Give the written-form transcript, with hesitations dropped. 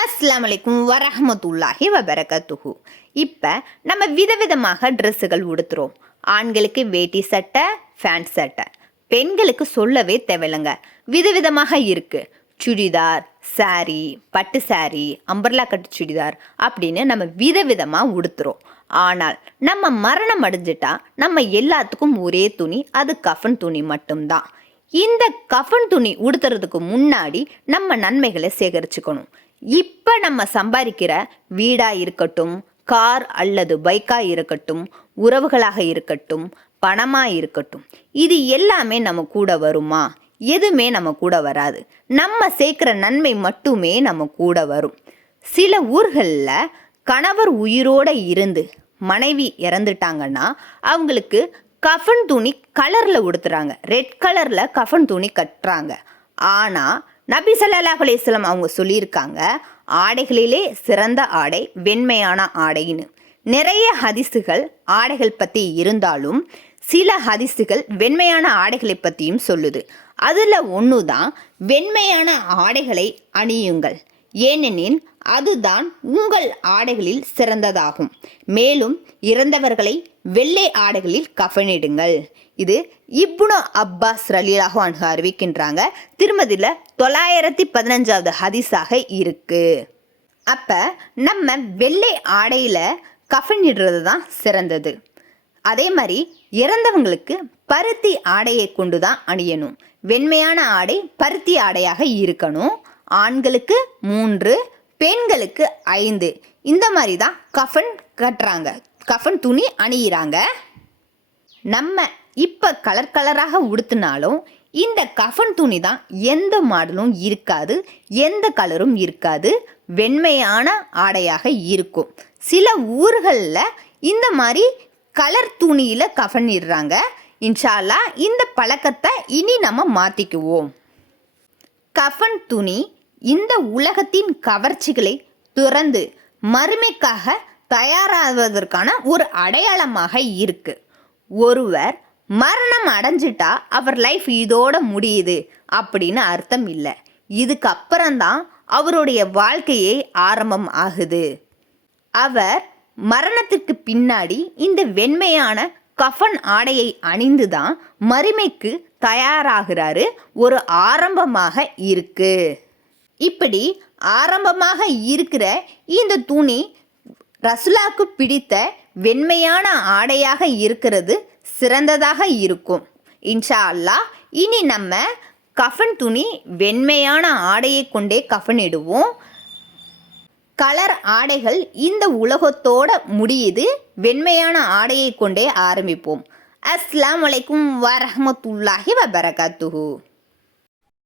அஸ்ஸலாமு அலைக்கும் வரஹ்மத்துல்லாஹி வபரகாத்துஹு. இப்போ நம்ம விதவிதமாக ட்ரெஸ்ஸுகள் உடுத்துகிறோம். ஆண்களுக்கு வேட்டி சட்டை, ஃபேண்ட் சட்டை. பெண்களுக்கு சொல்லவே தேவையில்லைங்க, விதவிதமாக இருக்குது. சுடிதார், சாரி, பட்டு சாரி, அம்பர்லா கட்டு சுடிதார் அப்படின்னு நம்ம விதவிதமாக உடுத்துகிறோம். ஆனால் நம்ம மரணம் அடைஞ்சிட்டா நம்ம எல்லாத்துக்கும் ஒரே துணி, அது கஃன் துணி மட்டும்தான். இந்த கஃன் துணி உடுத்துறதுக்கு முன்னாடி நம்ம நன்மைகளை சேகரிச்சுக்கணும். இப்போ நம்ம சம்பாதிக்கிற வீடாக இருக்கட்டும், கார் அல்லது பைக்காக இருக்கட்டும், உறவுகளாக இருக்கட்டும், பணமாக இருக்கட்டும், இது எல்லாமே நம்ம கூட வருமா? எதுவுமே நம்ம கூட வராது. நம்ம சேர்க்குற நன்மை மட்டுமே நம்ம கூட வரும். சில ஊர்களில் கணவர் உயிரோடு இருந்து மனைவி இறந்துட்டாங்கன்னா அவங்களுக்கு கஃன் துணி கலரில் உடுத்துறாங்க, ரெட் கலரில் கஃன் துணி கட்டுறாங்க. ஆனால் நபி ஸல்லல்லாஹு அலைஹி வஸல்லம் அவங்க சொல்லியிருக்காங்க, ஆடைகளிலே சிறந்த ஆடை வெண்மையான ஆடைன்னு. நிறைய ஹதீஸுகள் ஆடைகள் பற்றி இருந்தாலும் சில ஹதீஸுகள் வெண்மையான ஆடைகளை பற்றியும் சொல்லுது. அதில் ஒன்று தான் வெண்மையான ஆடைகளை அணியுங்கள், ஏனெனில் அதுதான் உங்கள் ஆடைகளில் சிறந்ததாகும். மேலும் இறந்தவர்களை வெள்ளை ஆடைகளில் கஃனிடுங்கள். இது இப்னு அப்பாஸ் ரலியல்லாஹு அன்ஹு அறிவிக்கின்றாங்க. திருமதியில் 915வது ஹதீஸாக இருக்கு. அப்போ நம்ம வெள்ளை ஆடையில் கஃனிடுறது தான் சிறந்தது. அதே மாதிரி இறந்தவங்களுக்கு பருத்தி ஆடையை கொண்டு தான் அணியணும். வெண்மையான ஆடை பருத்தி ஆடையாக இருக்கணும். ஆண்களுக்கு 3, பெண்களுக்கு 5. இந்த மாதிரி தான் கஃன் கட்டுறாங்க, கஃன் துணி அணியிறாங்க. நம்ம இப்போ கலர் கலராக உடுத்தினாலும் இந்த கஃன் துணி தான் எந்த மாடலும் இருக்காது, எந்த கலரும் இருக்காது, வெண்மையான ஆடையாக இருக்கும். சில ஊர்களில் இந்த மாதிரி கலர் துணியில் கஃன் இடுறாங்க. இன்ஷா அல்லாஹ் இந்த பழக்கத்தை இனி நம்ம மாற்றிக்குவோம். கஃன் துணி இந்த உலகத்தின் கவர்ச்சிகளை துறந்து மறுமைக்காக தயாராவதற்கான ஒரு அடையாளமாக இருக்கு. ஒருவர் மரணம் அடைஞ்சிட்டா அவர் லைஃப் இதோட முடியுது அப்படின்னு அர்த்தம் இல்லை. இதுக்கு அப்புறம்தான் அவருடைய வாழ்க்கையே ஆரம்பம் ஆகுது. அவர் மரணத்திற்கு பின்னாடி இந்த வெண்மையான கஃன் ஆடையை அணிந்து தான் மறுமைக்கு தயாராகிறாரு. ஒரு ஆரம்பமாக இருக்கு. இப்படி ஆரம்பமாக இருக்கிற இந்த துணி ரசூலுல்லாஹ்க்கு பிடித்த வெண்மையான ஆடையாக இருக்கிறது சிறந்ததாக இருக்கும். இன்ஷா அல்லாஹ் இனி நம்ம கஃன் துணி வெண்மையான ஆடையை கொண்டே கஃனிடுவோம். கலர் ஆடைகள் இந்த உலகத்தோட முடியுது. வெண்மையான ஆடையை கொண்டே ஆரம்பிப்போம். அஸ்ஸலாமு அலைக்கும் வரஹ்மத்துல்லாஹி வபரகாத்துஹு.